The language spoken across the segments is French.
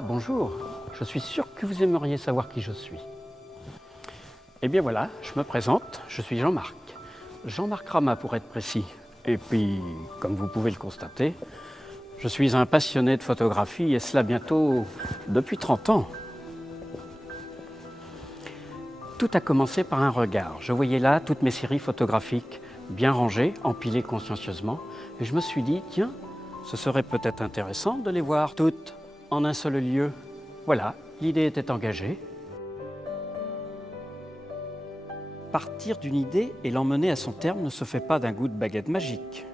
Ah, bonjour. Je suis sûr que vous aimeriez savoir qui je suis. Eh bien voilà, je me présente, je suis Jean-Marc. Jean-Marc Rama pour être précis. Et puis, comme vous pouvez le constater, je suis un passionné de photographie et cela bientôt depuis 30 ans. Tout a commencé par un regard. Je voyais là toutes mes séries photographiques bien rangées, empilées consciencieusement. Et je me suis dit, tiens, ce serait peut-être intéressant de les voir toutes en un seul lieu. Voilà, l'idée était engagée. Partir d'une idée et l'emmener à son terme ne se fait pas d'un coup de baguette magique.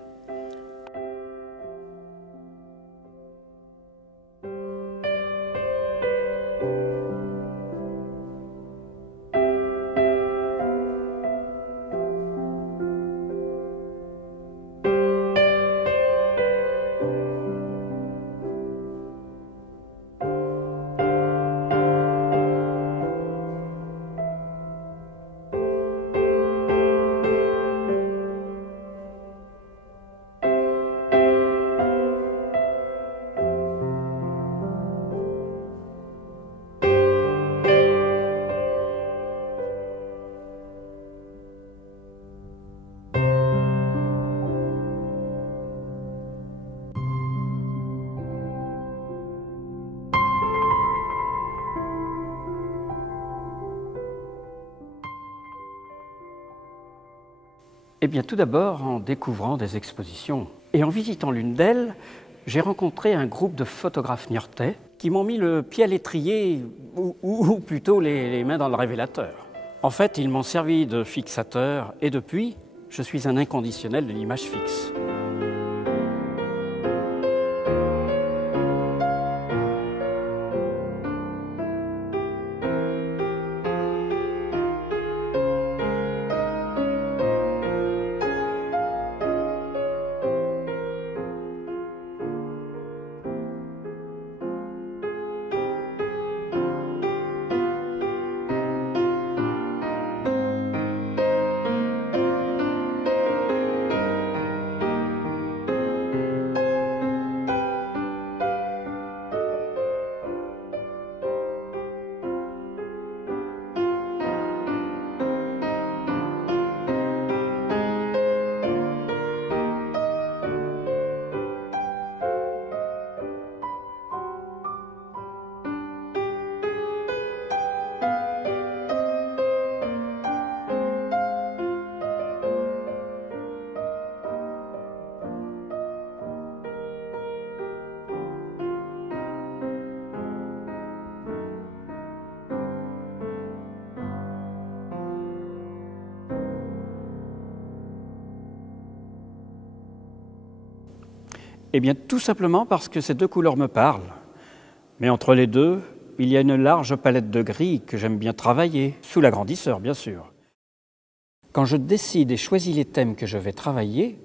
Eh bien, tout d'abord, en découvrant des expositions. Et en visitant l'une d'elles, j'ai rencontré un groupe de photographes niortais qui m'ont mis le pied à l'étrier, ou plutôt les mains dans le révélateur. En fait, ils m'ont servi de fixateur et depuis, je suis un inconditionnel de l'image fixe. Eh bien, tout simplement parce que ces deux couleurs me parlent. Mais entre les deux, il y a une large palette de gris que j'aime bien travailler, sous l'agrandisseur, bien sûr. Quand je décide et choisis les thèmes que je vais travailler,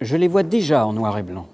je les vois déjà en noir et blanc.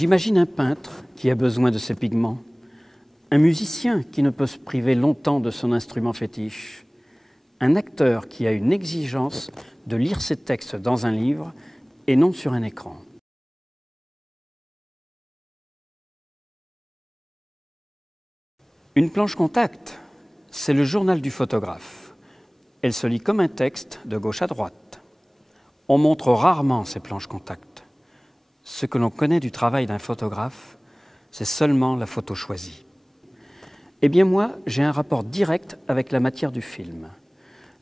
J'imagine un peintre qui a besoin de ses pigments, un musicien qui ne peut se priver longtemps de son instrument fétiche, un acteur qui a une exigence de lire ses textes dans un livre et non sur un écran. Une planche contact, c'est le journal du photographe. Elle se lit comme un texte de gauche à droite. On montre rarement ces planches contact. Ce que l'on connaît du travail d'un photographe, c'est seulement la photo choisie. Eh bien moi, j'ai un rapport direct avec la matière du film.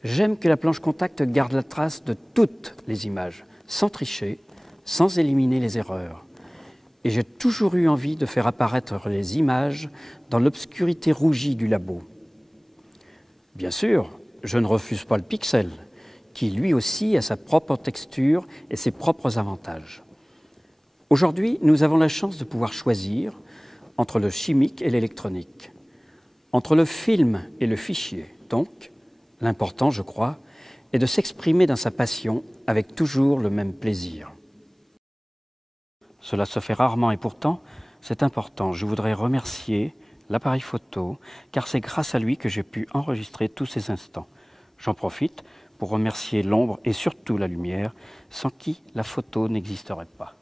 J'aime que la planche contact garde la trace de toutes les images, sans tricher, sans éliminer les erreurs. Et j'ai toujours eu envie de faire apparaître les images dans l'obscurité rougie du labo. Bien sûr, je ne refuse pas le pixel, qui lui aussi a sa propre texture et ses propres avantages. Aujourd'hui, nous avons la chance de pouvoir choisir entre le chimique et l'électronique, entre le film et le fichier. Donc, l'important, je crois, est de s'exprimer dans sa passion avec toujours le même plaisir. Cela se fait rarement et pourtant, c'est important. Je voudrais remercier l'appareil photo, car c'est grâce à lui que j'ai pu enregistrer tous ces instants. J'en profite pour remercier l'ombre et surtout la lumière, sans qui la photo n'existerait pas.